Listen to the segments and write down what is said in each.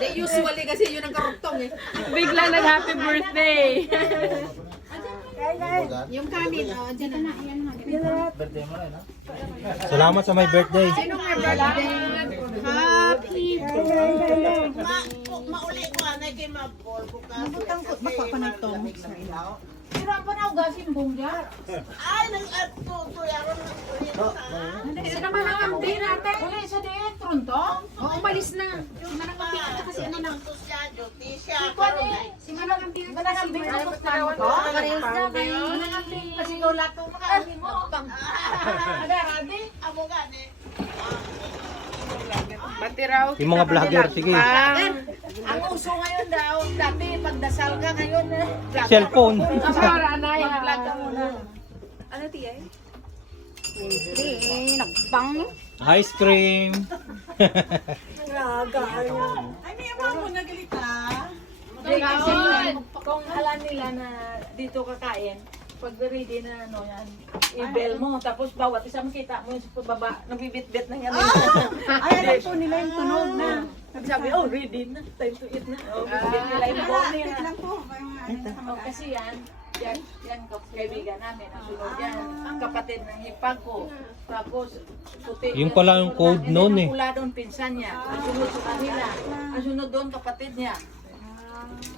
Hindi, usually kasi yun ang karugtong eh. Bigla nag-happy birthday. Yung kanin, oh, dyan na. Salamat sa my birthday. Sino nga birthday? Happy birthday. Mauli ko anay kay mabol bukas. Tangkot ba pa panagtong? Sira pa na ugasin bongga. Ay nang ato to yaron na. Sino man ang kampi natin? Uli sa din, tronto? Oo, umalis na. Manang kampi natin kasi ano na. to siya duty siya. Si Manang kampi natin kasi si Manang kampi. Parehas na kayo. Manang kampi kasi lola to makakampi mo. Ada rabi amo gani. Pati raw. Yung mga vlogger, sige. Ang uso ngayon daw, dati pagdasal ka ngayon vlog. Cellphone. Para na Vlog ka muna. Ano tiya? Ice cream. Ay may amo mo nagalita. Kasi Kung alam nila na dito kakain, pag ready na ano yan, i-bell mo, tapos bawat isang kita mo yung sa baba, nabibit-bit na yan. Ay alam po nila yung tunog na. Sabi, oh, ready na, time to eat na. Oh, bibit nila yung bone nila. lang po. Oh, kasi yan kaibigan namin, ang sunod yan. Ang kapatid ng hipag ko. Tapos, puti. Yung pala yung code Hindi noon na eh. pula doon, pinsan niya. Ang sunod sa kanila. Ang sunod doon, kapatid niya.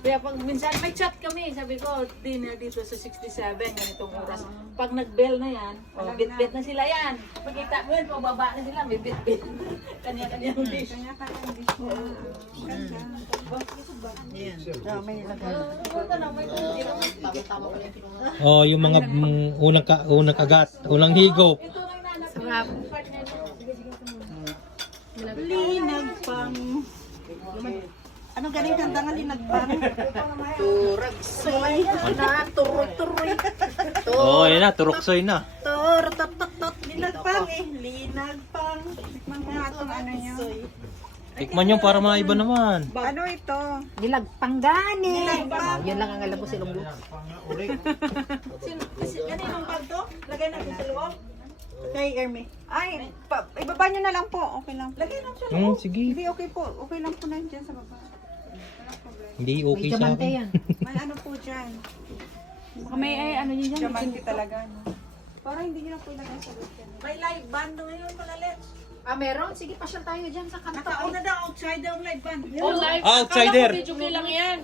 Kaya pag minsan may chat kami, sabi ko, dinner dito sa 67, ganitong oras. Pag nag-bell na yan, oh, bit-bit na sila yan. Pagkita mo yun, pababa na sila, may bit-bit. Kanya-kanyang dish. Oh, yung mga unang kagat, unang higo. sarap. Linag pang. Ano galing kanta nga linag pang? Turag soy. Na, turoy-turoy. Oh, yan na, turoksoy na. Tot linag pang eh. Linag pang. Tikman ko nga itong ano nyo. Tikman nyo para maiba naman. Ano ito? Nilagpang gani. Nilagpang. Yun lang ang alam ko silong buhok. Kaninong pag to? Lagay natin sa loob. Kay Ermi. Ay, ibaba nyo na lang po. Okay lang. Lagay lang sa loob. Sige. Hindi, okay po. Okay lang po na dyan sa baba. Hindi okay sa Diamante akin. yan. May ano po dyan. Baka may ano yun yan. Diamante talaga. No? Para hindi nyo na po ilagay sa loob. May live band ngayon pala, Let's. Ah, meron? Sige, pasyal tayo dyan sa kanto. Nakauna daw outside daw live band. Oh, live. Outsider. Akala ko video lang yan.